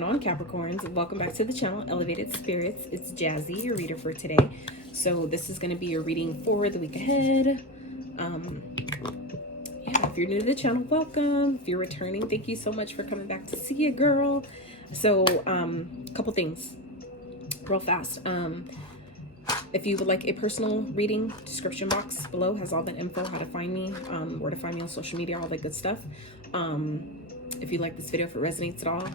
going on, Capricorns? Welcome back to the channel, Elevated Spirits. It's Jazzy, your reader for today. So this is going to be your reading for the week ahead. Yeah, if you're new to the channel, welcome. If you're returning, thank you so much for coming back to see you, girl. So a couple things real fast. If you would like a personal reading, description box below has all that info, how to find me, where to find me on social media, all that good stuff. If you like this video, if it resonates at all,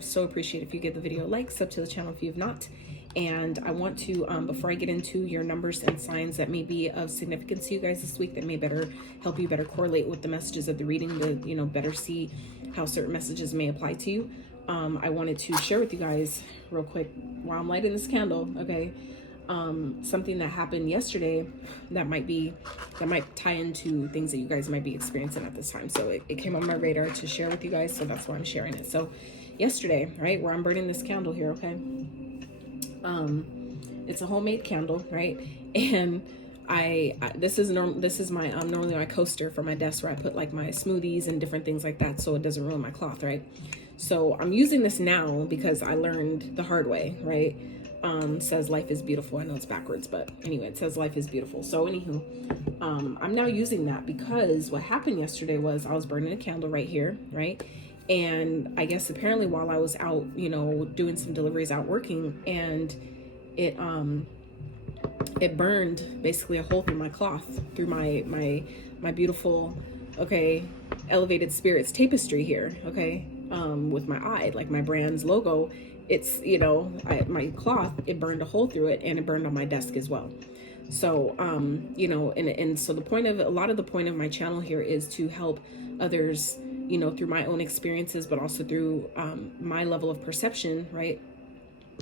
so appreciate if you give the video a like, sub to the channel if you have not. And I want to, before I get into your numbers and signs that may be of significance to you guys this week, that may better help you better correlate with the messages of the reading, to better see how certain messages may apply to you. I wanted to share with you guys real quick while I'm lighting this candle, okay? Something that happened yesterday that might tie into things that you guys might be experiencing at this time. So it came on my radar to share with you guys, so that's why I'm sharing it. So yesterday, right, where I'm burning this candle here, okay, it's a homemade candle, right? And this is my normally my coaster for my desk, where I put like my smoothies and different things like that, so it doesn't ruin my cloth, right? So I'm using this now because I learned the hard way, right? Says life is beautiful. I know it's backwards, but anyway, it says life is beautiful. So anywho, I'm now using that because what happened yesterday was I was burning a candle right here, right? And I guess apparently while I was out, doing some deliveries, out working, and it burned basically a hole through my cloth, through my beautiful, okay, Elevated Spirits tapestry here, okay, with my eye, like my brand's logo. It's, my cloth, it burned a hole through it, and it burned on my desk as well. So, and so the point of, a lot of the point of my channel here is to help others, through my own experiences, but also through my level of perception, right?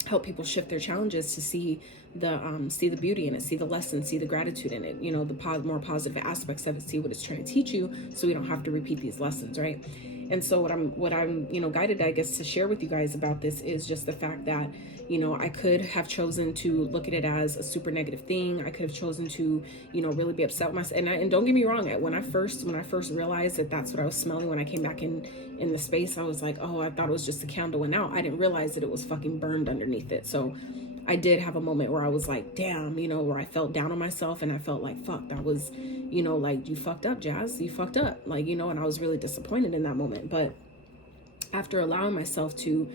Help people shift their challenges to see the beauty in it, see the lesson, see the gratitude in it, the more positive aspects of it, see what it's trying to teach you, so we don't have to repeat these lessons, right? And so what I'm guided, I guess, to share with you guys about this is just the fact that, I could have chosen to look at it as a super negative thing. I could have chosen to, really be upset with myself. And don't get me wrong, when I first realized that that's what I was smelling when I came back in the space, I was like, oh, I thought it was just a candle went out. I didn't realize that it was fucking burned underneath it. So I did have a moment where I was like, damn, where I felt down on myself, and I felt like, fuck, that was, like, you fucked up, Jazz, you fucked up, like, and I was really disappointed in that moment. But after allowing myself to,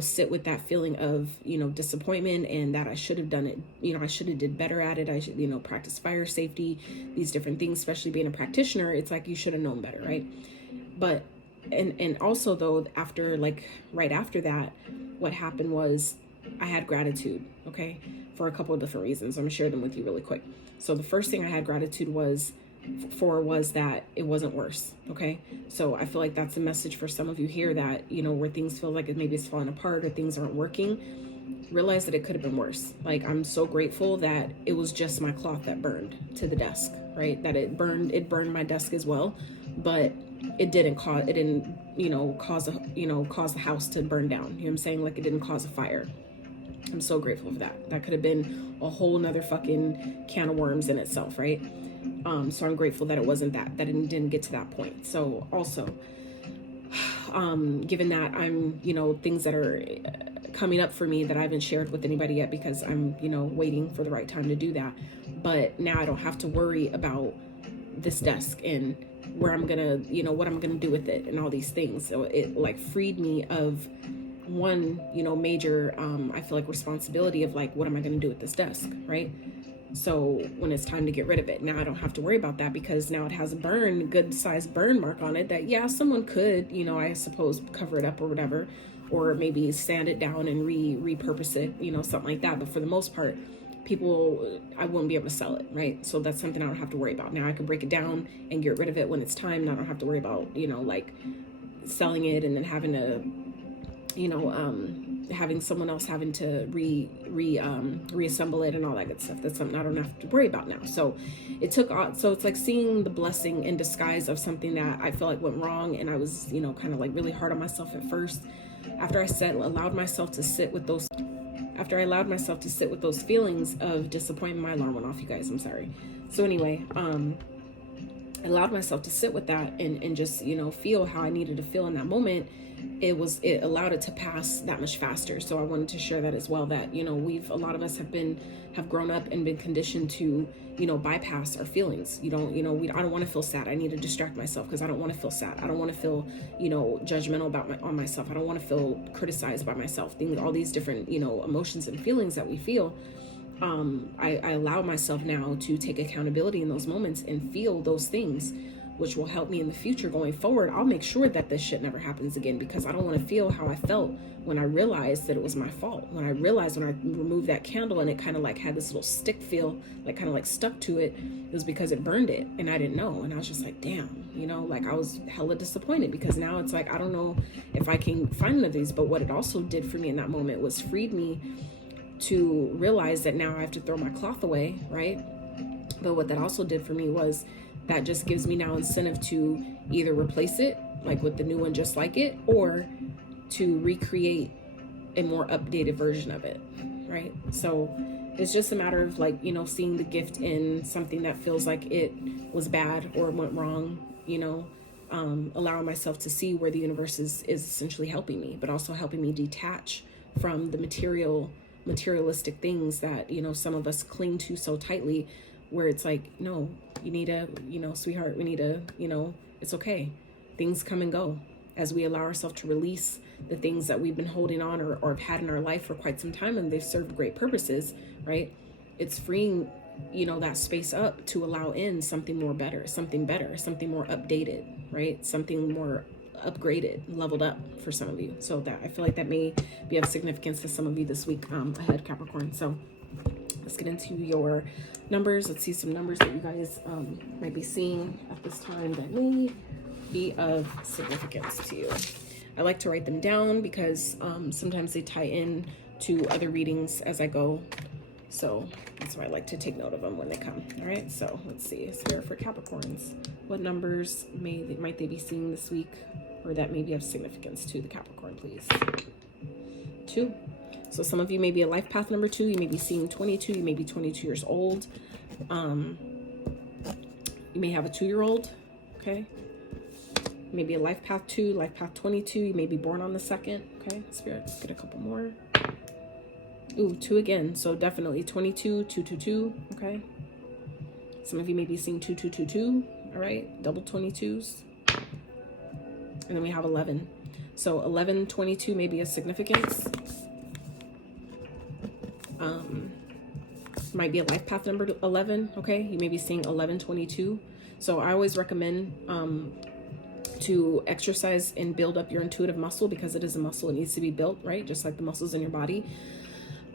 sit with that feeling of, disappointment, and that I should have done it, I should have did better at it. I should, practice fire safety, these different things, especially being a practitioner. It's like, you should have known better, right? But, and also though, right after that, what happened was I had gratitude, okay, for a couple of different reasons. I'm gonna share them with you really quick. So the first thing I had gratitude was that it wasn't worse, okay? So I feel like that's a message for some of you here that, where things feel like maybe it's falling apart or things aren't working, realize that it could have been worse. Like, I'm so grateful that it was just my cloth that burned to the desk, right? That it burned my desk as well, but it didn't cause the house to burn down. You know what I'm saying? Like, it didn't cause a fire. I'm so grateful for that. That could have been a whole nother fucking can of worms in itself, right? So I'm grateful that it wasn't that it didn't get to that point. So also, given that I'm, things that are coming up for me that I haven't shared with anybody yet, because I'm, waiting for the right time to do that. But now I don't have to worry about this desk and where I'm gonna, what I'm gonna do with it and all these things. So it like freed me of one, major, I feel like responsibility of like, what am I gonna do with this desk, right? So when it's time to get rid of it, now I don't have to worry about that, because now it has a good sized burn mark on it that, yeah, someone could, I suppose, cover it up or whatever, or maybe sand it down and repurpose it, something like that. But for the most part, I wouldn't be able to sell it, right? So that's something I don't have to worry about. Now I can break it down and get rid of it when it's time. Now I don't have to worry about, like selling it and then having to, having someone else having to reassemble it and all that good stuff. That's something I don't have to worry about now. So it's like seeing the blessing in disguise of something that I feel like went wrong, and I was, kind of like really hard on myself at first. After I allowed myself to sit with those feelings of disappointment. My alarm went off, you guys, I'm sorry. So anyway, I allowed myself to sit with that and just, feel how I needed to feel in that moment. it allowed it to pass that much faster. So I wanted to share that as well, that, you know, a lot of us have grown up and been conditioned to, you know, bypass our feelings. You don't, you know, I don't want to feel sad. I need to distract myself because I don't want to feel sad. I don't want to feel, you know, judgmental on myself. I don't want to feel criticized by myself. All these different, you know, emotions and feelings that we feel. I allow myself now to take accountability in those moments and feel those things, which will help me in the future going forward. I'll make sure that this shit never happens again, because I don't want to feel how I felt when I realized that it was my fault. When I realized, when I removed that candle and it kind of like had this little stick feel, like kind of like stuck to it, it was because it burned it and I didn't know. And I was just like, damn, you know, like I was hella disappointed, because now it's like, I don't know if I can find one of these. But what it also did for me in that moment was freed me to realize that now I have to throw my cloth away, right? But what that also did for me was that just gives me now incentive to either replace it, like with the new one just like it, or to recreate a more updated version of it, right? So it's just a matter of, like, you know, seeing the gift in something that feels like it was bad or went wrong, you know, allowing myself to see where the universe is essentially helping me, but also helping me detach from the materialistic things that, you know, some of us cling to so tightly, where it's like, no, you need to, you know, sweetheart, we need to, you know, it's okay. Things come and go as we allow ourselves to release the things that we've been holding on or have had in our life for quite some time, and they've served great purposes, right? It's freeing, you know, that space up to allow in something more better, something more updated, right? Something more upgraded, leveled up for some of you. So that, I feel like that may be of significance to some of you this week ahead, Capricorn. So let's get into your numbers. Let's see some numbers that you guys might be seeing at this time that may be of significance to you. I like to write them down because sometimes they tie in to other readings as I go. So that's why I like to take note of them when they come. All right, so let's see. Spirit for Capricorns. What numbers might they be seeing this week, or that may be of significance to the Capricorn, please? 2. So some of you may be a life path number 2. You may be seeing 22. You may be 22 years old. You may have a 2-year-old. Okay. Maybe a life path 2, life path 22. You may be born on the 2nd. Okay. Spirit, let's get a couple more. Ooh, 2 again. So definitely 22, 222. Okay. Some of you may be seeing 2222. All right. Double 22s. And then we have 11. So 1122 may be a significance. Might be a life path number 11. Okay. You may be seeing 1122. So I always recommend to exercise and build up your intuitive muscle, because it is a muscle. It needs to be built, right? Just like the muscles in your body.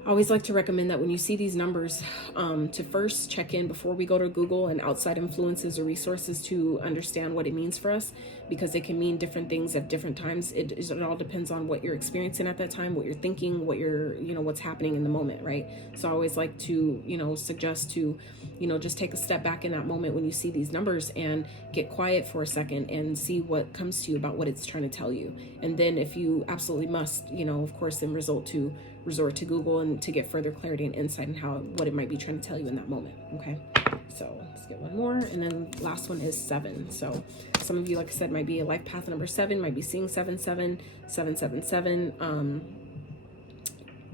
I always like to recommend that when you see these numbers, to first check in before we go to Google and outside influences or resources to understand what it means for us, because it can mean different things at different times. It all depends on what you're experiencing at that time, what you're thinking, what you're, you know, what's happening in the moment, right? So I always like to, you know, suggest to, you know, just take a step back in that moment when you see these numbers and get quiet for a second and see what comes to you about what it's trying to tell you. And then if you absolutely must, you know, of course, then resort to Google and to get further clarity and insight in what it might be trying to tell you in that moment. Okay. So let's get one more. And then last one is 7. So some of you, like I said, might be a life path number 7, might be seeing 77, 777.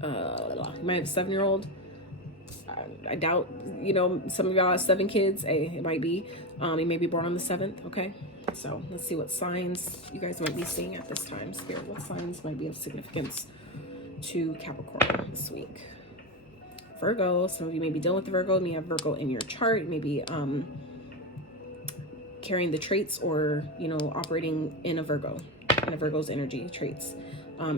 You might have a 7-year-old. I doubt, you know, some of y'all have 7 kids. Hey, it might be. You may be born on the 7th. Okay. So let's see what signs you guys might be seeing at this time. Spirit, what signs might be of significance to Capricorn this week? Virgo. Some of you may be dealing with the Virgo. You may have Virgo in your chart. You may be carrying the traits, or, you know, operating in a Virgo, in a Virgo's energy traits.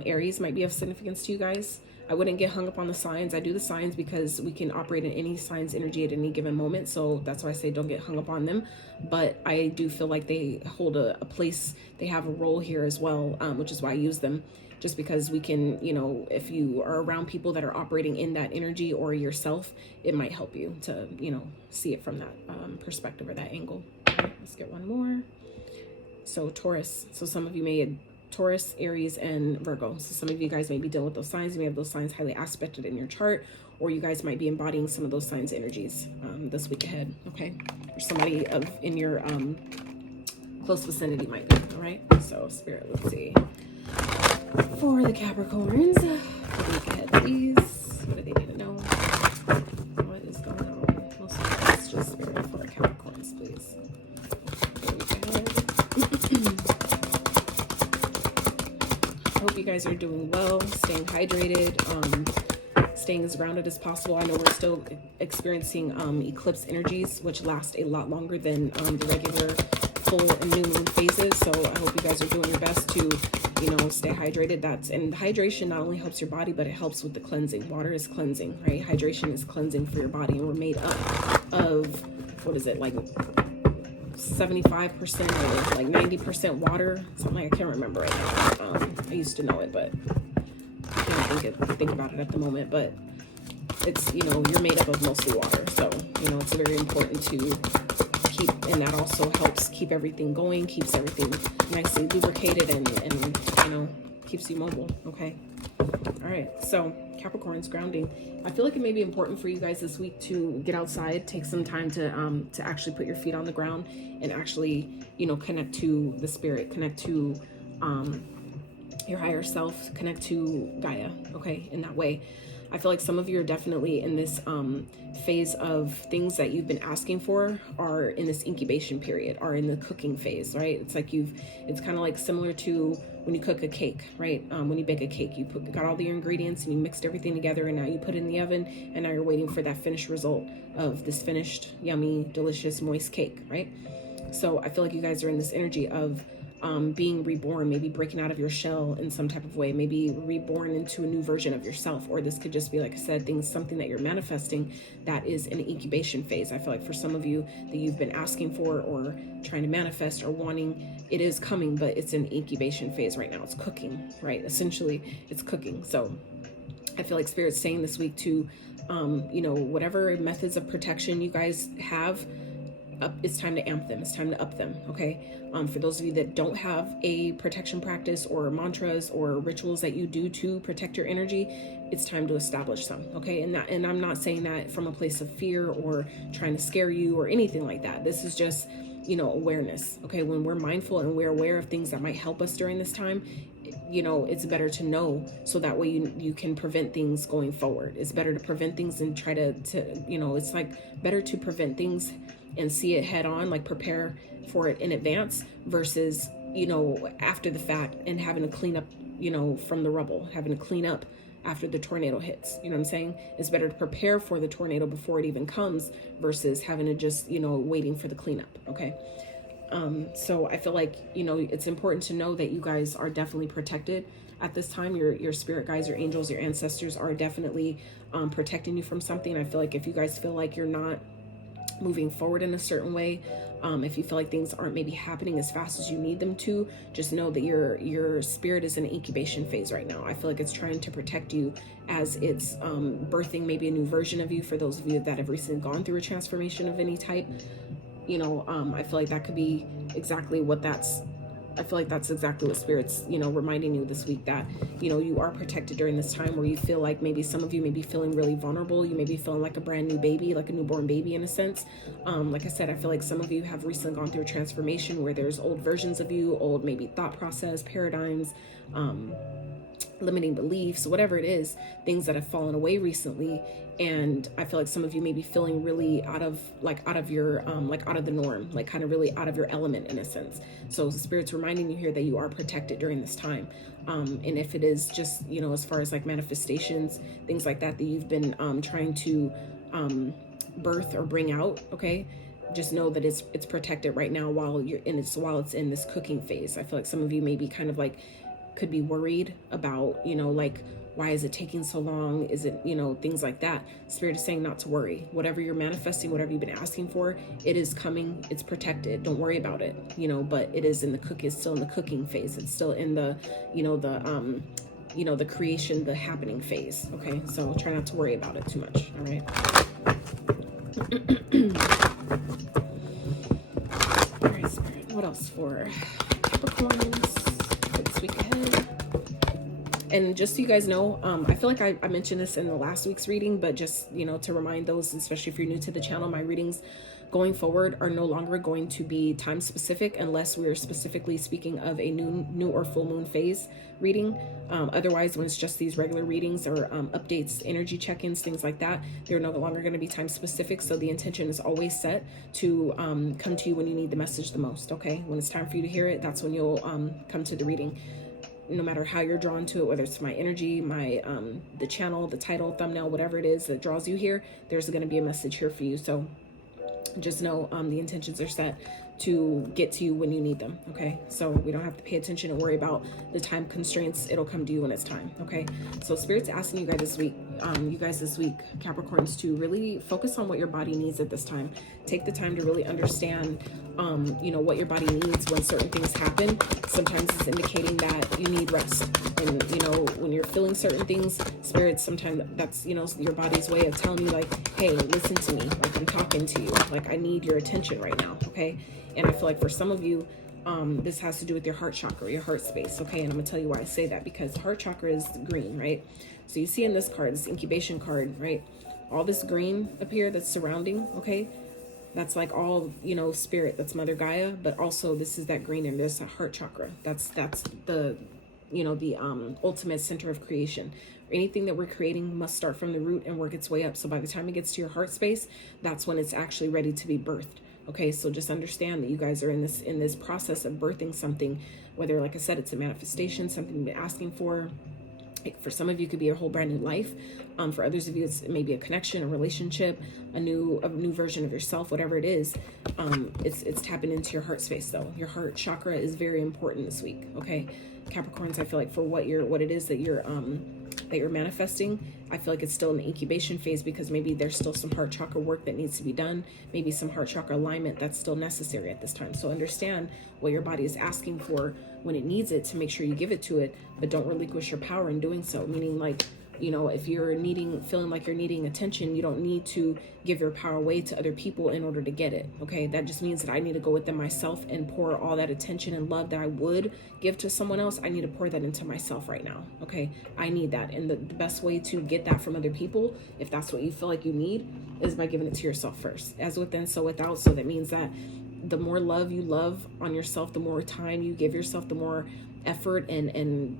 Aries might be of significance to you guys. I wouldn't get hung up on the signs. I do the signs because we can operate in any sign's energy at any given moment. So that's why I say don't get hung up on them. But I do feel like they hold a place. They have a role here as well, which is why I use them. Just because we can, you know, if you are around people that are operating in that energy, or yourself, it might help you to, you know, see it from that perspective or that angle. Okay, let's get one more. So Taurus. So some of you may have Taurus, Aries, and Virgo. So some of you guys may be dealing with those signs. You may have those signs highly aspected in your chart, or you guys might be embodying some of those signs' energies this week ahead. Okay, or somebody in your close vicinity might be. All right. So Spirit, let's see. for the Capricorns. A week ahead, please. What do they need to know? What is going on? Mostly it's just spirit for the Capricorns, please. A week ahead. I hope you guys are doing well, staying hydrated, staying as grounded as possible. I know we're still experiencing eclipse energies, which last a lot longer than the regular full and new moon phases. So I hope you guys are doing your best to, you know, stay hydrated. And hydration not only helps your body, but it helps with the cleansing. Water is cleansing, right? Hydration is cleansing for your body, and we're made up of, what is it, like 75% or like 90% water, something like, I can't remember right now. I used to know it, but I can't think about it at the moment. But it's, you know, you're made up of mostly water, so you know it's very important to keep, and that also helps keep everything going, keeps everything nicely lubricated, and you know, keeps you mobile. Okay, all right. So Capricorn's grounding. I feel like it may be important for you guys this week to get outside, take some time to actually put your feet on the ground and actually, you know, connect to the spirit, connect to your higher self, connect to Gaia. Okay, in that way. I feel like some of you are definitely in this phase of things that you've been asking for are in this incubation period, are in the cooking phase, right? It's like it's kind of like similar to when you cook a cake, right? When you bake a cake, you got all the ingredients and you mixed everything together, and now you put it in the oven, and now you're waiting for that finished result of this finished, yummy, delicious, moist cake, right? So I feel like you guys are in this energy of being reborn, maybe breaking out of your shell in some type of way, maybe reborn into a new version of yourself. Or this could just be, like I said, something that you're manifesting that is in an incubation phase. I feel like for some of you that you've been asking for or trying to manifest or wanting, it is coming, but it's in incubation phase right now. It's cooking, right? Essentially it's cooking. So I feel like Spirit's saying this week to, you know, whatever methods of protection you guys have, it's time to amp them. It's time to up them. Okay. For those of you that don't have a protection practice or mantras or rituals that you do to protect your energy, it's time to establish some. Okay. And I'm not saying that from a place of fear or trying to scare you or anything like that. This is just, you know, awareness. Okay. When we're mindful and we're aware of things that might help us during this time, you know, it's better to know, so that way you can prevent things going forward. It's better to prevent things and try to, you know, it's like better to prevent things and see it head on, like prepare for it in advance versus, you know, after the fact and having to clean up, you know, from the rubble, having to clean up after the tornado hits. You know what I'm saying? It's better to prepare for the tornado before it even comes versus having to just, you know, waiting for the cleanup. Okay. So I feel like, you know, it's important to know that you guys are definitely protected at this time. Your spirit guides, your angels, your ancestors are definitely protecting you from something. I feel like if you guys feel like you're not moving forward in a certain way, if you feel like things aren't maybe happening as fast as you need them to, just know that your spirit is in an incubation phase right now. I feel like it's trying to protect you as it's birthing maybe a new version of you. For those of you that have recently gone through a transformation of any type, you know, I feel like that could be exactly what I feel like that's exactly what Spirit's, you know, reminding you this week, that, you know, you are protected during this time where you feel like maybe some of you may be feeling really vulnerable. You may be feeling like a brand new baby, like a newborn baby in a sense. Like I said, I feel like some of you have recently gone through a transformation where there's old versions of you, old maybe thought process, paradigms, limiting beliefs, whatever it is, things that have fallen away recently. And I feel like some of you may be feeling really out of your like out of the norm, like kind of really out of your element in a sense. So the Spirit's reminding you here that you are protected during this time. And if it is just, you know, as far as like manifestations, things like that you've been trying to birth or bring out, okay, just know that it's protected right now while it's in this cooking phase. I feel like some of you may be kind of like, could be worried about, you know, like, why is it taking so long? Is it, you know, things like that. Spirit is saying not to worry. Whatever you're manifesting, whatever you've been asking for, it is coming. It's protected. Don't worry about it, you know, but it is it's still in the cooking phase. It's still in the, you know, the creation, the happening phase. Okay. So try not to worry about it too much. All right. All right, Spirit. What else for Capricorns for this week ahead? And just so you guys know, I feel like I mentioned this in the last week's reading, but just, you know, to remind those, especially if you're new to the channel, my readings going forward are no longer going to be time specific unless we are specifically speaking of a new or full moon phase reading. Otherwise, when it's just these regular readings or updates, energy check-ins, things like that, they're no longer going to be time specific. So the intention is always set to come to you when you need the message the most. Okay, when it's time for you to hear it, that's when you'll come to the reading. No matter how you're drawn to it, whether it's my energy, my the channel, the title, thumbnail, whatever it is that draws you here, there's going to be a message here for you. So just know the intentions are set to get to you when you need them. Okay, so we don't have to pay attention and worry about the time constraints. It'll come to you when it's time. Okay, so Spirit's asking you guys this week, Capricorns, to really focus on what your body needs at this time. Take the time to really understand what your body needs when certain things happen. Sometimes it's indicating that you need rest, and when you're feeling certain things, Spirit, sometimes that's your body's way of telling you, like, hey, listen to me, like I'm talking to you, like I need your attention right now. Okay, and I feel like for some of you, this has to do with your heart chakra, your heart space. Okay, and I'm gonna tell you why I say that, because the heart chakra is green, right? So you see in this card, this incubation card, right, all this green up here that's surrounding, okay, that's like all spirit, that's Mother Gaia, but also this is that green, and there's a heart chakra, that's the the ultimate center of creation. Anything that we're creating must start from the root and work its way up. So by the time it gets to your heart space, that's when it's actually ready to be birthed. Okay, so just understand that you guys are in this process of birthing something, whether, like I said, it's a manifestation, something you've been asking for. For some of you, it could be a whole brand new life. For others of you, it's maybe a connection, a relationship, a new version of yourself, whatever it is. It's tapping into your heart space, though. Your heart chakra is very important this week. Okay, Capricorns, I feel like for what it is that you're manifesting, I feel like it's still in the incubation phase, because maybe there's still some heart chakra work that needs to be done, maybe some heart chakra alignment that's still necessary at this time. So understand what your body is asking for when it needs it, to make sure you give it to it, but don't relinquish your power in doing so. Meaning, like, if you're feeling like you're needing attention, you don't need to give your power away to other people in order to get it. Okay, that just means that I need to go within myself and pour all that attention and love that I would give to someone else. I need to pour that into myself right now. Okay, I need that, and the best way to get that from other people, if that's what you feel like you need, is by giving it to yourself first. As within, so without. So that means that the more love you love on yourself, the more time you give yourself, the more effort and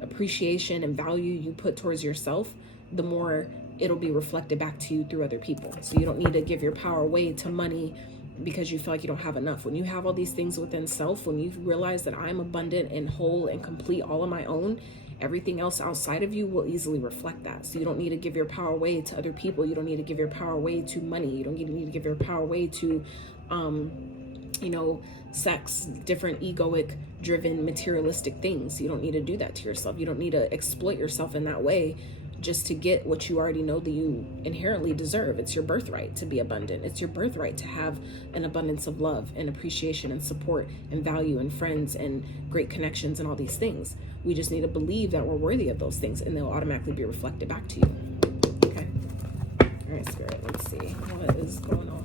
appreciation and value you put towards yourself, the more it'll be reflected back to you through other people. So you don't need to give your power away to money because you feel like you don't have enough. When you have all these things within self, when you realize that I'm abundant and whole and complete all on my own, everything else outside of you will easily reflect that. So you don't need to give your power away to other people. You don't need to give your power away to money. You don't need to give your power away to sex, different egoic driven materialistic things. You don't need to do that to yourself. You don't need to exploit yourself in that way just to get what you already know that you inherently deserve. It's your birthright to be abundant. It's your birthright to have an abundance of love and appreciation and support and value and friends and great connections and all these things. We just need to believe that we're worthy of those things, and they'll automatically be reflected back to you. Okay. All right, Spirit, let's see what is going on.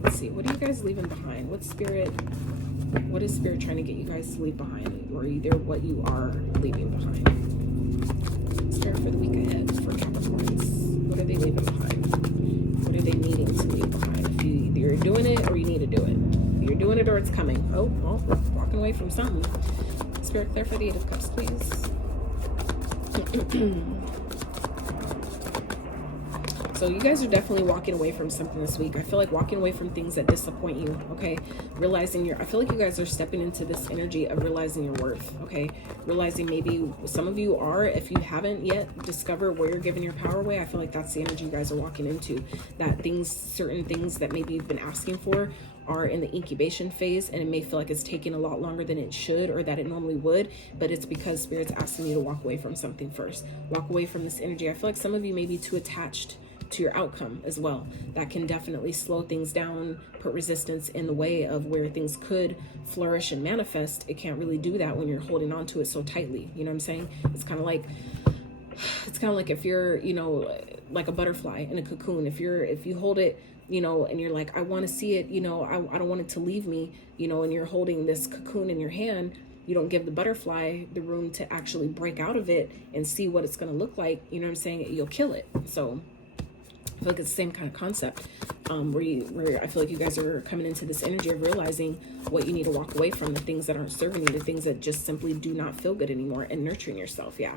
Let's see, what are you guys leaving behind? What is Spirit trying to get you guys to leave behind, or either what you are leaving behind? Spirit for the week ahead for Capricorns. What are they leaving behind? What are they needing to leave behind? If you're doing it, or you need to do it. You're doing it, or it's coming. Oh, well, we're walking away from something. Spirit, clear for the Eight of Cups, please. So you guys are definitely walking away from something this week. I feel like walking away from things that disappoint you, okay? I feel like you guys are stepping into this energy of realizing your worth, okay? Realizing, maybe some of you are, if you haven't yet discovered where you're giving your power away, I feel like that's the energy you guys are walking into. That certain things that maybe you've been asking for are in the incubation phase, and it may feel like it's taking a lot longer than it should or that it normally would, but it's because Spirit's asking you to walk away from something first. Walk away from this energy. I feel like some of you may be too attached to your outcome as well. That can definitely slow things down, put resistance in the way of where things could flourish and manifest. It can't really do that when you're holding on to it so tightly. You know what I'm saying? It's kind of like if you're, like a butterfly in a cocoon. If you hold it, and you're like, I want to see it, I don't want it to leave me, and you're holding this cocoon in your hand, you don't give the butterfly the room to actually break out of it and see what it's going to look like. You know what I'm saying? You'll kill it. So I feel like it's the same kind of concept, where I feel like you guys are coming into this energy of realizing what you need to walk away from, the things that aren't serving you, the things that just simply do not feel good anymore, and nurturing yourself. Yeah.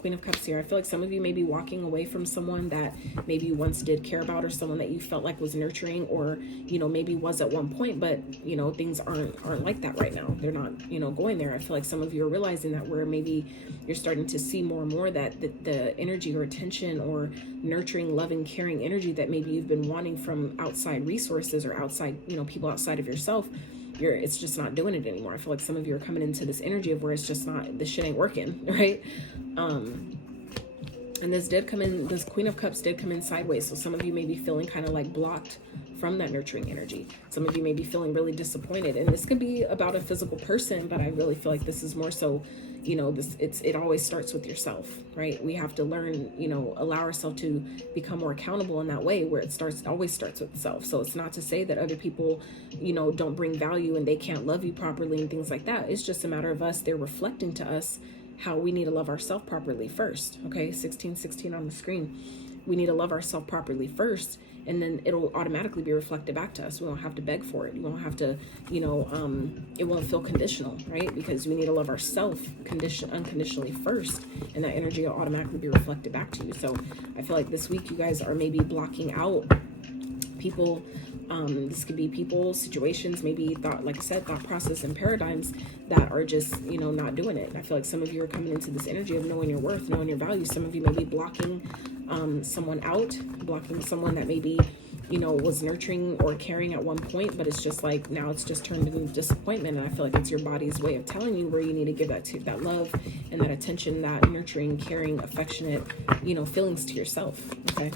Queen of Cups here. I feel like some of you may be walking away from someone that maybe you once did care about, or someone that you felt like was nurturing, or, you know, maybe was at one point, but, you know, things aren't like that right now. They're not, you know, going there. I feel like some of you are realizing that, where maybe you're starting to see more and more that the energy or attention or nurturing, loving, caring energy that maybe you've been wanting from outside resources or outside, you know, people outside of yourself, it's just not doing it anymore. I feel like some of you are coming into this energy of where it's just not, this shit ain't working, right? And this did come in, this Queen of Cups did come in sideways. So some of you may be feeling kind of like blocked from that nurturing energy. Some of you may be feeling really disappointed. And this could be about a physical person, but I really feel like this is more so, you know, it always starts with yourself, right? We have to learn, you know, allow ourselves to become more accountable in that way, where it always starts with self. So it's not to say that other people, you know, don't bring value and they can't love you properly and things like that. It's just a matter of us, they're reflecting to us how we need to love ourselves properly first. Okay, 1616 on the screen. We need to love ourselves properly first, and then it'll automatically be reflected back to us. We won't have to beg for it. We won't have to, you know, it won't feel conditional, right? Because we need to love ourselves unconditionally first, and that energy will automatically be reflected back to you. So I feel like this week you guys are maybe blocking out people. This could be people, situations, maybe thought, like I said, thought process and paradigms that are just, you know, not doing it. And I feel like some of you are coming into this energy of knowing your worth, knowing your value. Some of you may be blocking someone out, blocking someone that maybe, you know, was nurturing or caring at one point, but it's just like now it's just turned into disappointment. And I feel like it's your body's way of telling you where you need to give that love and that attention, that nurturing, caring, affectionate, you know, feelings to yourself. Okay.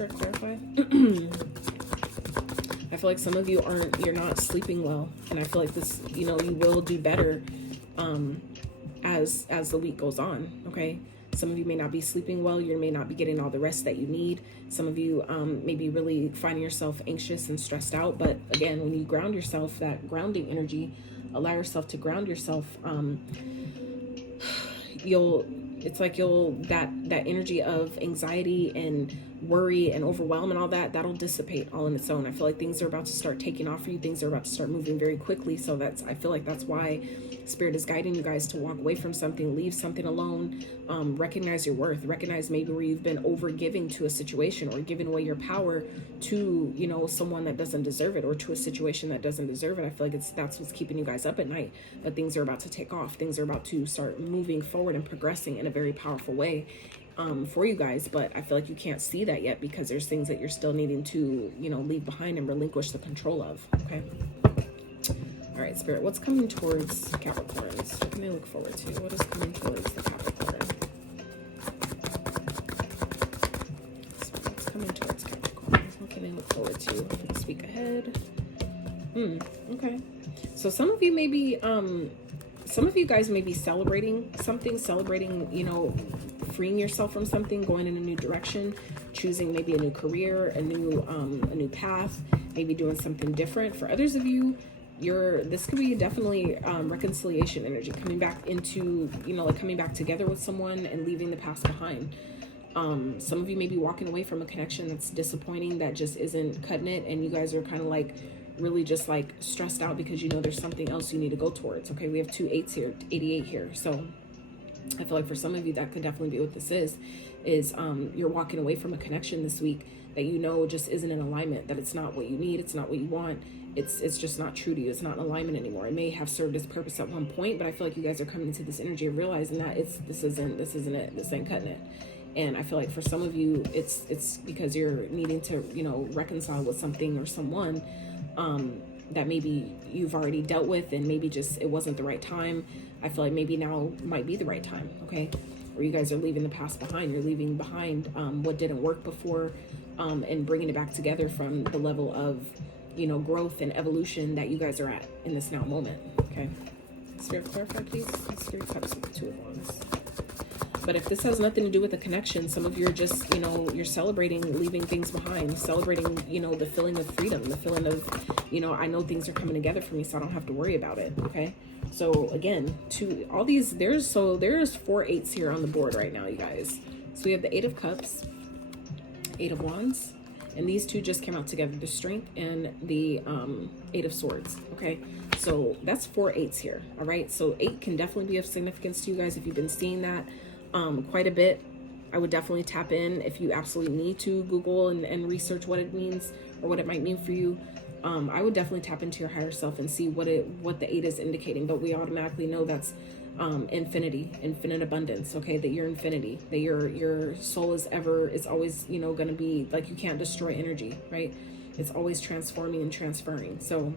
Clarify. I feel like some of you you're not sleeping well, and I feel like this, you know, you will do better as the week goes on. Okay, some of you may not be sleeping well, you may not be getting all the rest that you need. Some of you may be really finding yourself anxious and stressed out, but again, when you ground yourself, that grounding energy, allow yourself to ground yourself, that energy of anxiety and worry and overwhelm and all that'll dissipate all on its own. I feel like things are about to start taking off for you. Things are about to start moving very quickly. So I feel like that's why Spirit is guiding you guys to walk away from something, leave something alone, recognize your worth, recognize maybe where you've been over giving to a situation or giving away your power to, you know, someone that doesn't deserve it, or to a situation that doesn't deserve it. I feel like that's what's keeping you guys up at night, but things are about to take off. Things are about to start moving forward and progressing in a very powerful way for you guys. But I feel like you can't see that yet because there's things that you're still needing to, you know, leave behind and relinquish the control of. Okay. All right, Spirit, what's coming towards Capricorns? What can they look forward to? What is coming towards the Capricorn? So what's coming towards Capricorn? What can they look forward to for this week ahead? Okay. So some of you may be, some of you guys may be celebrating something, you know, freeing yourself from something, going in a new direction, choosing maybe a new career, a new path, maybe doing something different. For others of you, this could be definitely reconciliation energy, coming back into, you know, like coming back together with someone and leaving the past behind. Some of you may be walking away from a connection that's disappointing, that just isn't cutting it, and you guys are kind of like really just like stressed out because you know there's something else you need to go towards. Okay, we have 2 8s here, 88 here. So I feel like for some of you that could definitely be what this is you're walking away from a connection this week that you know just isn't in alignment, that it's not what you need, it's not what you want, it's just not true to you, it's not in alignment anymore. It may have served its purpose at one point, but I feel like you guys are coming into this energy of realizing that this isn't it, this ain't cutting it. And I feel like for some of you it's because you're needing to, you know, reconcile with something or someone that maybe you've already dealt with, and maybe just it wasn't the right time. I feel like maybe now might be the right time, okay? Where you guys are leaving the past behind. You're leaving behind what didn't work before, and bringing it back together from the level of, you know, growth and evolution that you guys are at in this now moment, okay? Spirit, clarify, please. Spirit, cups with the 2 of Wands. But if this has nothing to do with a connection, some of you are just, you know, you're celebrating leaving things behind, celebrating, you know, the feeling of freedom, the feeling of, you know, I know things are coming together for me, so I don't have to worry about it. Okay. So again, to all these, there's 4 8s here on the board right now, you guys. So we have the 8 of Cups, 8 of Wands, and these two just came out together, the Strength and the 8 of Swords. Okay, so that's 4 8s here. All right, so 8 can definitely be of significance to you guys if you've been seeing that quite a bit. I would definitely tap in if you absolutely need to Google and research what it means or what it might mean for you. I would definitely tap into your higher self and see what the 8 is indicating. But we automatically know that's infinity, infinite abundance. Okay, that you're infinity, that your soul is always, you know, going to be like, you can't destroy energy, right? It's always transforming and transferring. So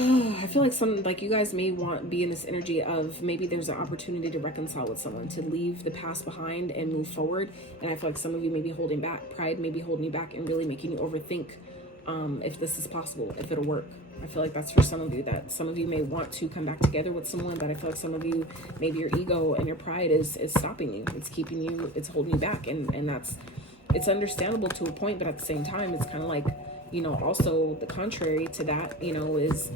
I feel like you guys may be in this energy of maybe there's an opportunity to reconcile with someone, to leave the past behind and move forward. And I feel like some of you may be holding back. Pride may be holding you back and really making you overthink if this is possible, if it'll work. I feel like that's for some of you, that some of you may want to come back together with someone, but I feel like some of you, maybe your ego and your pride is stopping you. It's keeping you, it's holding you back. And it's understandable to a point, but at the same time, it's kind of like, you know, also the contrary to that, you know, is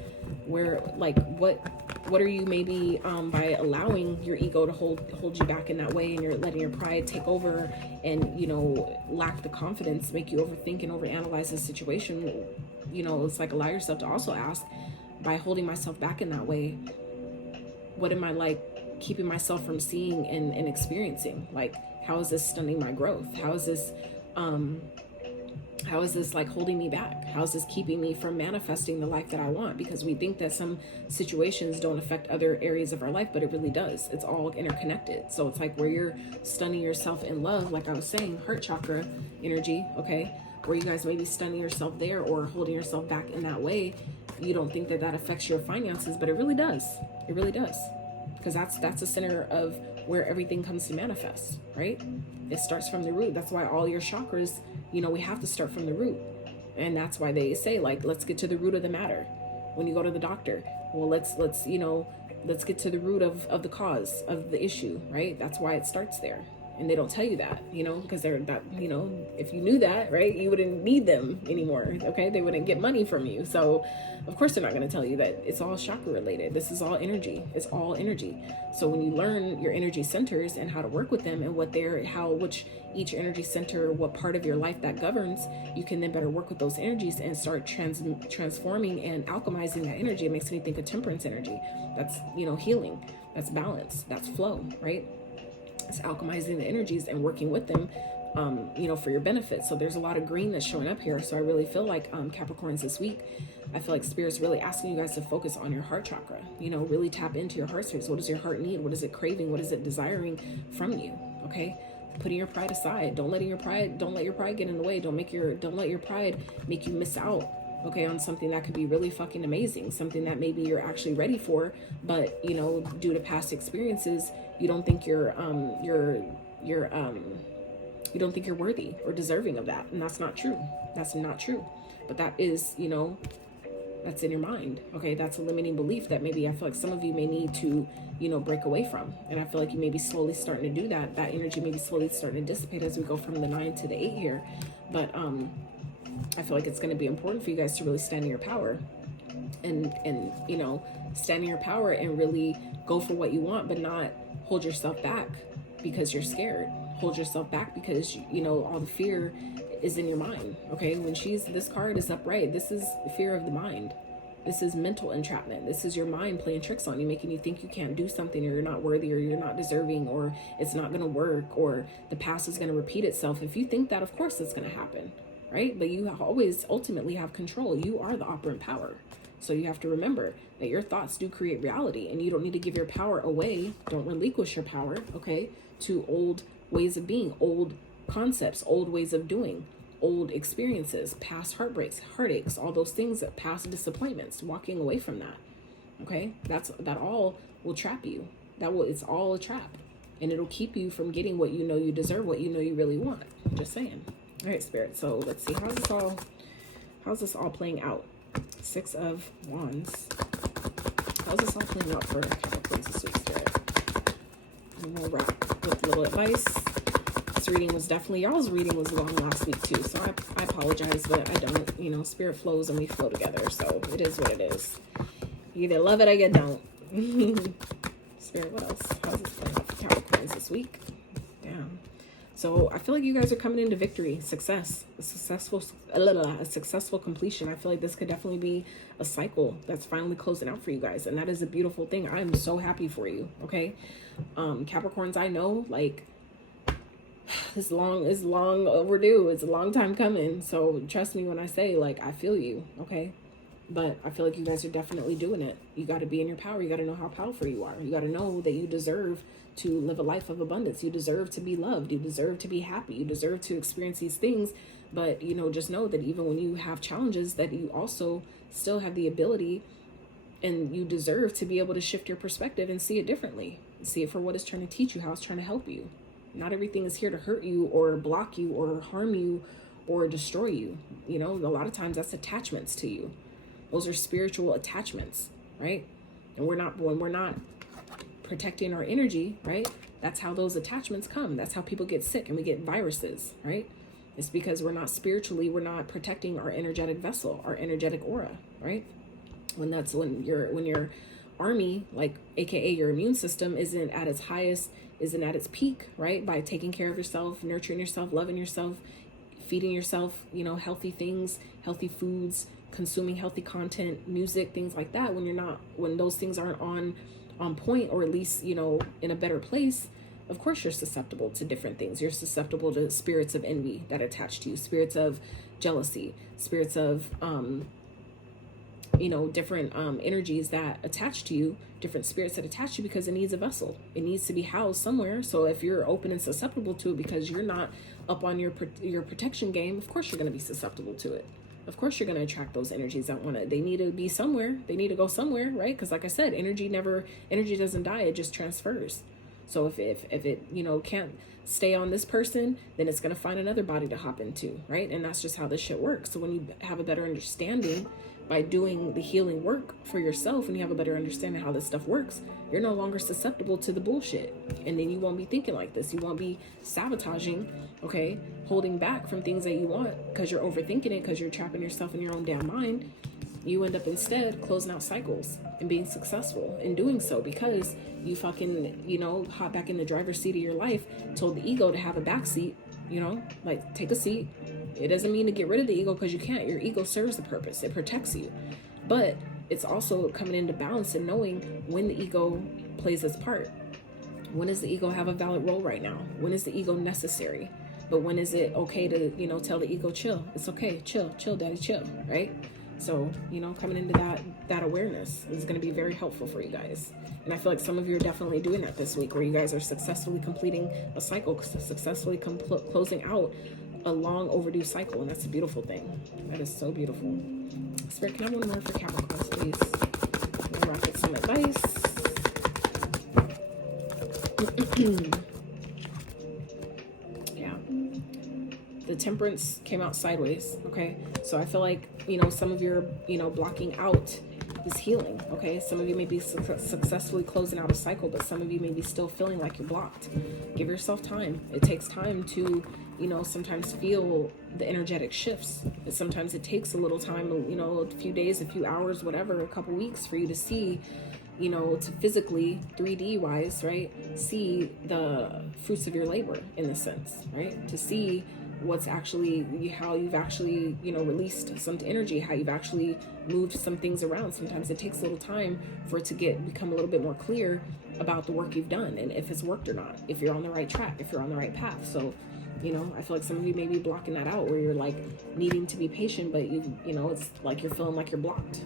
where, like, what are you maybe by allowing your ego to hold you back in that way, and you're letting your pride take over and, you know, lack the confidence, make you overthink and overanalyze the situation. You know, it's like, allow yourself to also ask, by holding myself back in that way, what am I like keeping myself from seeing and experiencing? Like, how is this stunning my growth? How is this like holding me back? How is this keeping me from manifesting the life that I want? Because we think that some situations don't affect other areas of our life, but it really does. It's all interconnected. So it's like where you're stunning yourself in love, like I was saying, heart chakra energy, okay? Where you guys may be stunning yourself there or holding yourself back in that way. You don't think that affects your finances, but it really does. It really does. Because that's the center of where everything comes to manifest, right? It starts from the root. That's why all your chakras, you know, we have to start from the root. And that's why they say, like, let's get to the root of the matter. When you go to the doctor, well, let's get to the root of the cause of the issue, right? That's why it starts there. And they don't tell you that, you know, because they're that, you know, if you knew that, right, you wouldn't need them anymore. Okay, they wouldn't get money from you. So of course they're not going to tell you that. It's all chakra related. This is all energy. It's all energy. So when you learn your energy centers and how to work with them and which each energy center, what part of your life that governs, you can then better work with those energies and start transforming and alchemizing that energy. It makes me think of temperance energy. That's, you know, healing. That's balance. That's flow, right? It's alchemizing the energies and working with them, you know, for your benefit. So there's a lot of green that's showing up here. So I really feel like Capricorns this week, I feel like Spirit's really asking you guys to focus on your heart chakra, you know, really tap into your heart space. What does your heart need? What is it craving? What is it desiring from you? Okay. Putting your pride aside. Don't let your pride get in the way. Don't let your pride make you miss out, okay, on something that could be really fucking amazing, something that maybe you're actually ready for, but, you know, due to past experiences, you don't think you're worthy or deserving of that. And that's not true. That's not true. But that is, you know, that's in your mind. Okay. That's a limiting belief that maybe I feel like some of you may need to, you know, break away from. And I feel like you may be slowly starting to do that. That energy may be slowly starting to dissipate as we go from the 9 to the 8 here. But, I feel like it's going to be important for you guys to really stand in your power and, you know, stand in your power and really go for what you want, but not hold yourself back because you're scared. Hold yourself back because, you know, all the fear is in your mind. Okay. When this card is upright, this is fear of the mind. This is mental entrapment. This is your mind playing tricks on you, making you think you can't do something, or you're not worthy, or you're not deserving, or it's not going to work, or the past is going to repeat itself. If you think that, of course it's going to happen. Right? But you always ultimately have control. You are the operant power. So you have to remember that your thoughts do create reality, and you don't need to give your power away. Don't relinquish your power, okay, to old ways of being, old concepts, old ways of doing, old experiences, past heartbreaks, heartaches, all those things, past disappointments, walking away from that. Okay? That all will trap you. It's all a trap. And it'll keep you from getting what you know you deserve, what you know you really want. Just saying. All right, Spirit. So let's see. How's this all playing out? 6 of Wands. How's this all playing out for Capricorns this week, Spirit? And we'll wrap with a little advice. This reading was definitely, y'all's reading was long last week too, so I apologize, but I don't, you know, spirit flows and we flow together, so it is what it is. You either love it or you don't. Spirit, what else? How's this playing out for Capricorns this week? Damn. So I feel like you guys are coming into victory, success, a successful completion. I feel like this could definitely be a cycle that's finally closing out for you guys, and that is a beautiful thing. I am so happy for you. Okay, Capricorns, I know, like, it's long overdue. It's a long time coming. So trust me when I say, like, I feel you. Okay. But I feel like you guys are definitely doing it. You got to be in your power. You got to know how powerful you are. You got to know that you deserve to live a life of abundance. You deserve to be loved. You deserve to be happy. You deserve to experience these things. But, you know, just know that even when you have challenges, that you also still have the ability, and you deserve to be able to shift your perspective and see it differently. See it for what it's trying to teach you, how it's trying to help you. Not everything is here to hurt you or block you or harm you or destroy you. You know, a lot of times that's attachments to you. Those are spiritual attachments, right? And when we're not protecting our energy, right? That's how those attachments come. That's how people get sick and we get viruses, right? It's because we're not protecting our energetic vessel, our energetic aura, right? When your army, like AKA your immune system, isn't at its highest, isn't at its peak, right? By taking care of yourself, nurturing yourself, loving yourself, feeding yourself, you know, healthy things, healthy foods, consuming healthy content, music, things like that. When those things aren't on point, or at least, you know, in a better place, of course you're susceptible to different things. You're susceptible to spirits of envy that attach to you, spirits of jealousy, spirits of, you know, different energies that attach to you, different spirits that attach to you, because it needs a vessel. It needs to be housed somewhere. So if you're open and susceptible to it because you're not up on your protection game, of course you're going to be susceptible to it. Of course you're going to attract those energies that they need to be somewhere. They need to go somewhere, right? Because like I said, energy doesn't die. It just transfers. So if it, you know, can't stay on this person, then it's going to find another body to hop into, right? And that's just how this shit works. So when you have a better understanding by doing the healing work for yourself, and you have a better understanding how this stuff works, you're no longer susceptible to the bullshit. And then you won't be thinking like this. You won't be sabotaging, okay, holding back from things that you want because you're overthinking it, because you're trapping yourself in your own damn mind. You end up instead closing out cycles and being successful in doing so, because you fucking, you know, hop back in the driver's seat of your life, told the ego to have a back seat, you know, like take a seat. It doesn't mean to get rid of the ego, because you can't. Your ego serves the purpose. It protects you. But it's also coming into balance and knowing when the ego plays its part. When does the ego have a valid role right now? When is the ego necessary? But when is it okay to, you know, tell the ego, chill. It's okay. Chill, daddy, chill, right? So, you know, coming into that awareness is going to be very helpful for you guys. And I feel like some of you are definitely doing that this week, where you guys are successfully completing a cycle, successfully closing out a long overdue cycle. And that's a beautiful thing. That is so beautiful. Spirit, can I have one more for Capricorns, please? I'm gonna wrap with some advice. Yeah. The Temperance came out sideways, okay? So I feel like, you know, some of you are, you know, blocking out this healing, okay? Some of you may be successfully closing out a cycle, but some of you may be still feeling like you're blocked. Give yourself time. It takes time to, you know, sometimes feel the energetic shifts. Sometimes it takes a little time, you know, a few days, a few hours, whatever, a couple weeks for you to see, you know, to physically, 3D wise, right, see the fruits of your labor in a sense, right? To see what's actually, how you've actually, you know, released some energy, how you've actually moved some things around. Sometimes it takes a little time for it to become a little bit more clear about the work you've done, and if it's worked or not, if you're on the right track, if you're on the right path. So, you know, I feel like some of you may be blocking that out, where you're like needing to be patient, but you know, it's like you're feeling like you're blocked.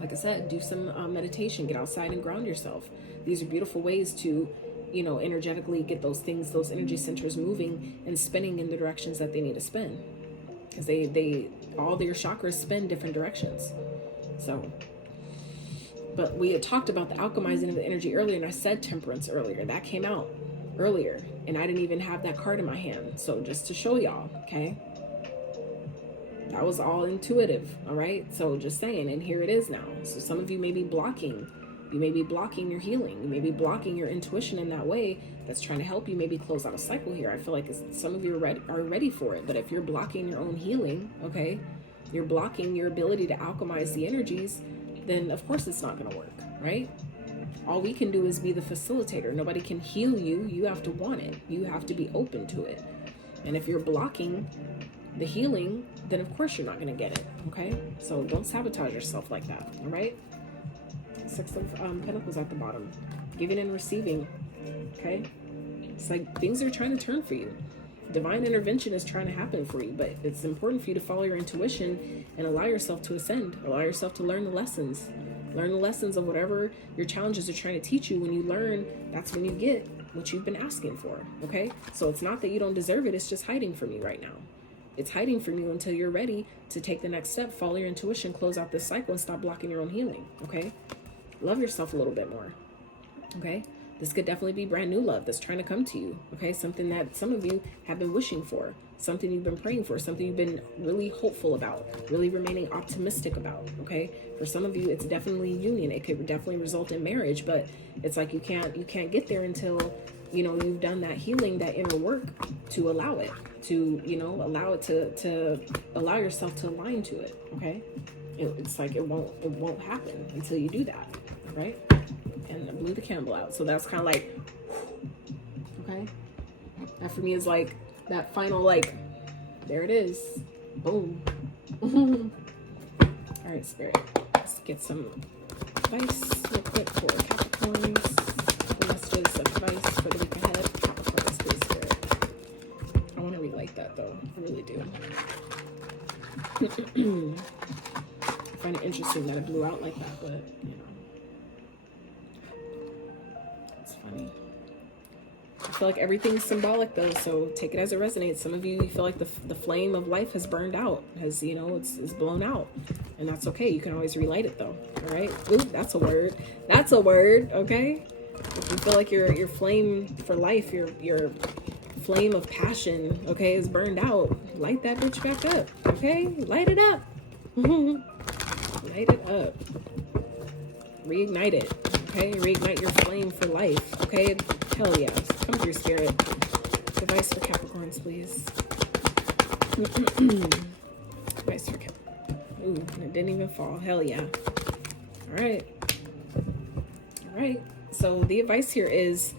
Like I said, do some meditation, get outside and ground yourself. These are beautiful ways to, you know, energetically get those things, those energy centers moving and spinning in the directions that they need to spin, because all their chakras spin different directions. So, but we had talked about the alchemizing of the energy earlier, and I said Temperance earlier. That came out earlier, and I didn't even have that card in my hand. So just to show y'all, okay, that was all intuitive. All right, so just saying, and here it is now. So some of you may be blocking You may be blocking your healing. You may be blocking your intuition in that way that's trying to help you maybe close out a cycle here. I feel like some of you are ready for it. But if you're blocking your own healing, okay, you're blocking your ability to alchemize the energies, then of course it's not going to work, right? All we can do is be the facilitator. Nobody can heal you. You have to want it. You have to be open to it. And if you're blocking the healing, then of course you're not going to get it, okay? So don't sabotage yourself like that, all right? Six of Pentacles at the bottom. Giving and receiving, okay? It's like things are trying to turn for you. Divine intervention is trying to happen for you, but it's important for you to follow your intuition and allow yourself to ascend. Allow yourself to learn the lessons. Learn the lessons of whatever your challenges are trying to teach you. When you learn, that's when you get what you've been asking for, okay? So it's not that you don't deserve it. It's just hiding from you right now. It's hiding from you until you're ready to take the next step, follow your intuition, close out this cycle, and stop blocking your own healing, okay? Love yourself a little bit more, okay? This could definitely be brand new love that's trying to come to you, okay? Something that some of you have been wishing for, something you've been praying for, something you've been really hopeful about, really remaining optimistic about, okay? For some of you, it's definitely union. It could definitely result in marriage, but it's like you can't get there until, you know, you've done that healing, that inner work to allow it, to, you know, allow it to allow yourself to align to it, okay? It's like it won't happen until you do that, right? And I blew the candle out. So that's kind of like, okay? That for me is like that final, like, there it is. Boom. All right, Spirit. Let's get some advice real quick for Capricorns. Messages of advice for the week ahead. Capricorns, please, Spirit. I want to relight that, though. I really do. I find it interesting that it blew out like that, but, you know. It's funny. I feel like everything's symbolic, though, so take it as it resonates. Some of you feel like the flame of life has burned out, has, you know, it's blown out, and that's okay. You can always relight it, though, all right? Ooh, that's a word. That's a word, okay? If you feel like your flame for life, your flame of passion, okay, is burned out, light that bitch back up, okay? Light it up. Light it up. Reignite it, okay? Reignite your flame for life, okay? Hell yeah. Come through, Spirit. Advice for Capricorns, please. Advice for Capricorn. Ooh, and it didn't even fall. Hell yeah. All right. All right. So the advice here is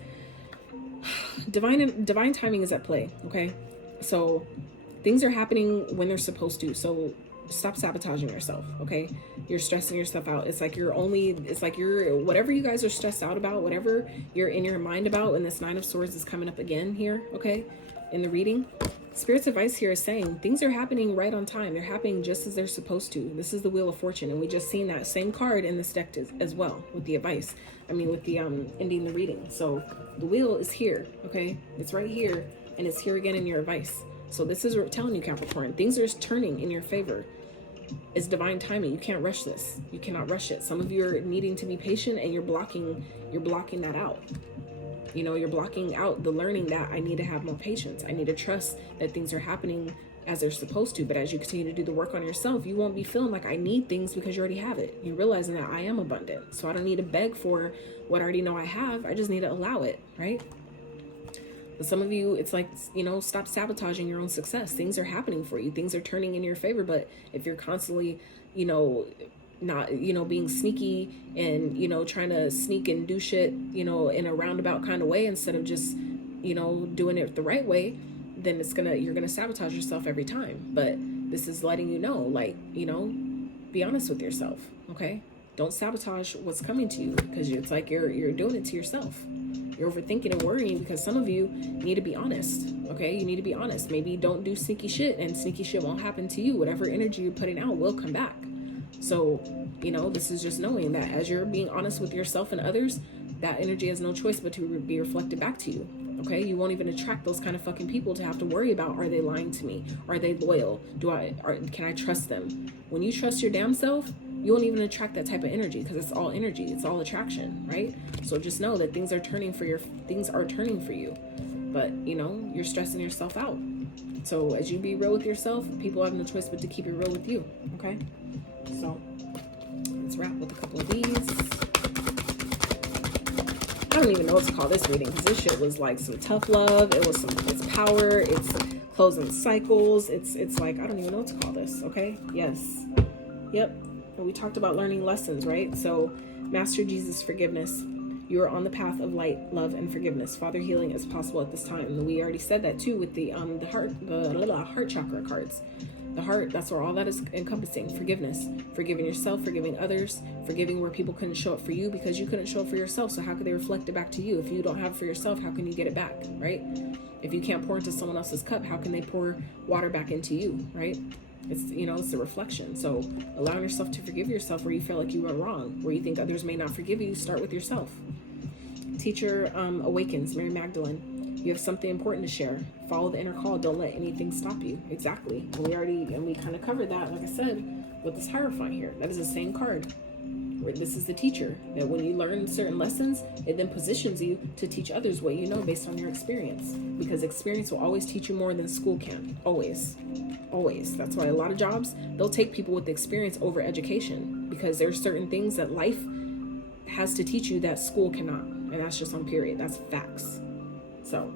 divine timing is at play, okay? So things are happening when they're supposed to. So stop sabotaging yourself, okay? You're stressing yourself out. It's like whatever you guys are stressed out about, whatever you're in your mind about, and this Nine of Swords is coming up again here, okay, in the reading. Spirit's advice here is saying things are happening right on time. They're happening just as they're supposed to. This is the Wheel of Fortune, and we just seen that same card in this deck as well with the advice. I mean, with the ending the reading. So the wheel is here, okay? It's right here, and it's here again in your advice. So this is telling you, Capricorn, things are turning in your favor. It's divine timing. You can't rush this. You cannot rush it. Some of you are needing to be patient, and you're blocking that out. You know, you're blocking out the learning that I need to have more patience. I need to trust that things are happening as they're supposed to. But as you continue to do the work on yourself, you won't be feeling like I need things because you already have it. You're realizing that I am abundant. So I don't need to beg for what I already know I have. I just need to allow it, right? But some of you, it's like, you know, stop sabotaging your own success. Things are happening for you. Things are turning in your favor. But if you're constantly, you know, not, you know, being sneaky and, you know, trying to sneak and do shit, you know, in a roundabout kind of way instead of just, you know, doing it the right way, then you're gonna sabotage yourself every time. But this is letting you know, like, you know, be honest with yourself, okay? Don't sabotage what's coming to you, because it's like you're doing it to yourself. You're overthinking and worrying because some of you need to be honest, okay? You need to be honest. Maybe don't do sneaky shit, and sneaky shit won't happen to you. Whatever energy you're putting out will come back. So, you know, this is just knowing that as you're being honest with yourself and others, that energy has no choice but to be reflected back to you, okay? You won't even attract those kind of fucking people to have to worry about, are they lying to me? Are they loyal? Can I trust them? When you trust your damn self, you won't even attract that type of energy, because it's all energy. It's all attraction, right? So just know that things are turning for you. But, you know, you're stressing yourself out. So as you be real with yourself, people have no choice but to keep it real with you, okay? So let's wrap with a couple of these. don't even know what to call this reading, because this shit was like some tough love. It was some, it's power, it's closing cycles. It's like, I don't even know what to call this. Okay. Yes. Yep. And we talked about learning lessons, right? So Master Jesus, forgiveness. You are on the path of light, love, and forgiveness. Father, healing is possible at this time. And we already said that too with the heart chakra cards. The heart, that's where all that is encompassing. Forgiveness. Forgiving yourself, forgiving others, forgiving where people couldn't show up for you because you couldn't show up for yourself. So how could they reflect it back to you? If you don't have it for yourself, how can you get it back, right? If you can't pour into someone else's cup, how can they pour water back into you, right? It's, you know, it's a reflection. So allowing yourself to forgive yourself where you feel like you were wrong, where you think others may not forgive you, start with yourself. Teacher awakens, Mary Magdalene. You have something important to share. Follow the inner call. Don't let anything stop you. Exactly. And we kind of covered that, like I said, with this Hierophant here. That is the same card. Where this is the teacher. That when you learn certain lessons, it then positions you to teach others what you know based on your experience. Because experience will always teach you more than school can. Always. Always. That's why a lot of jobs, they'll take people with experience over education. Because there are certain things that life has to teach you that school cannot. And that's just on period. That's facts. So,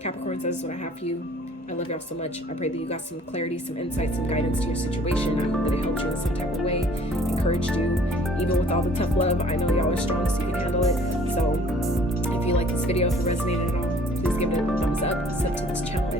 Capricorn, this is what I have for you. I love y'all so much. I pray that you got some clarity, some insight, some guidance to your situation. I hope that it helped you in some type of way, encouraged you. Even with all the tough love, I know y'all are strong, so you can handle it. So, if you like this video, if it resonated at all, please give it a thumbs up. Sub to this channel